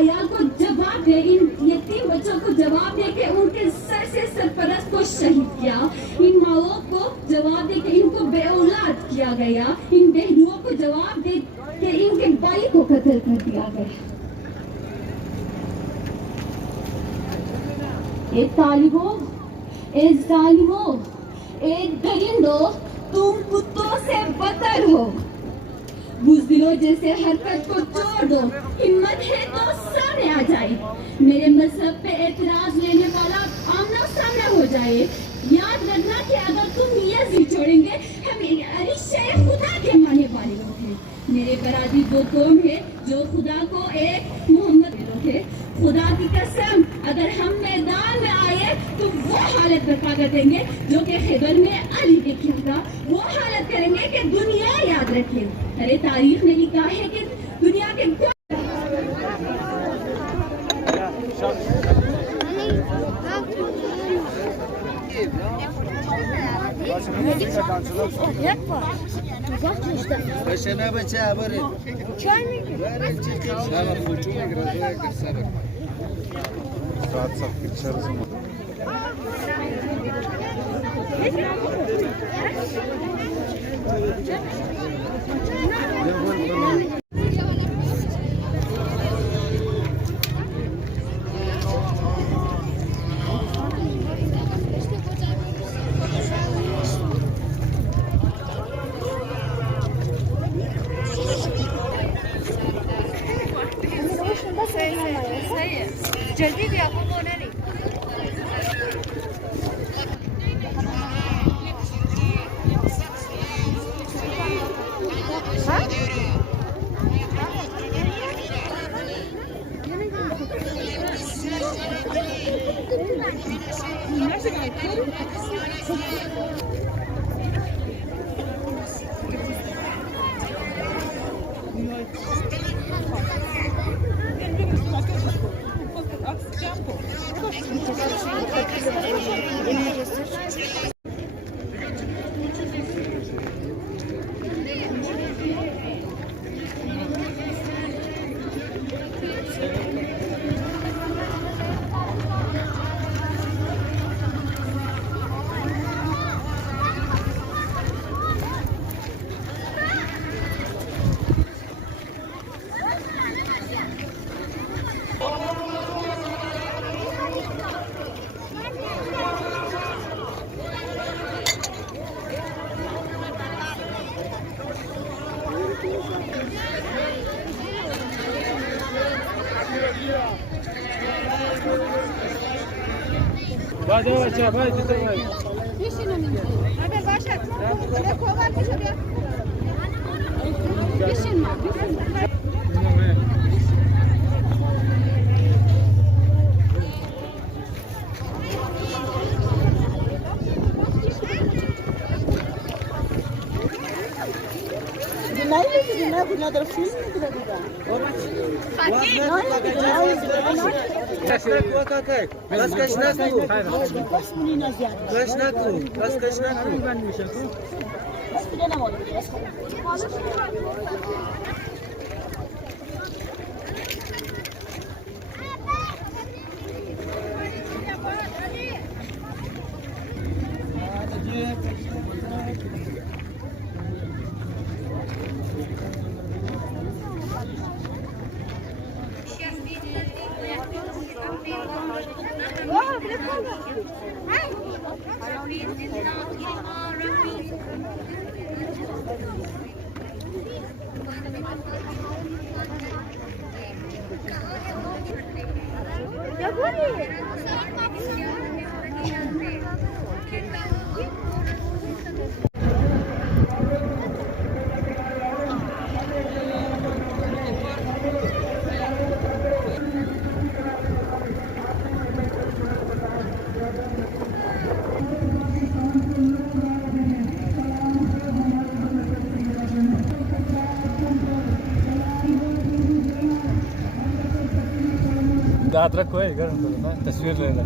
अयाल को जवाब दे, इन यतीम बच्चों को जवाब दे के उनके सर से सरपरस्त को शहीद किया, इन माओ को जवाब दे के इनको बेऔलाद किया गया, इन बहनों को जवाब दे के इनके भाई को कत्ल कर दिया गया। ए जालिमों, ए दरिंदों, तुम कुत्तों से बदतर हो। बुज़दिलों जैसे हरकत को छोड़ दो, हिम्मत है तो सामने आ जाए, मेरे मजहब पे एतराज लेने वाला आमना सामना हो जाए। याद रखना कि अगर तुम यज़ीद छोड़ेंगे, हम अली शेख खुदा के मानने वाले लोग हैं। मेरे बरादरी दो कौम है जो खुदा को एक मोहम्मद लोग है। खुदा की कसम, अगर हम मैदान में आए तो वो हालत बर्पा कर देंगे जो कि खैबर में अली ने किया था। वो हालत करेंगे कि दुनिया याद रखे। अरे तारीख ने लिखा है कि दुनिया के जल्दी भी आपको बोला नहीं। Vai, हाथ रखो है गर्म करो ना तस्वीर लेना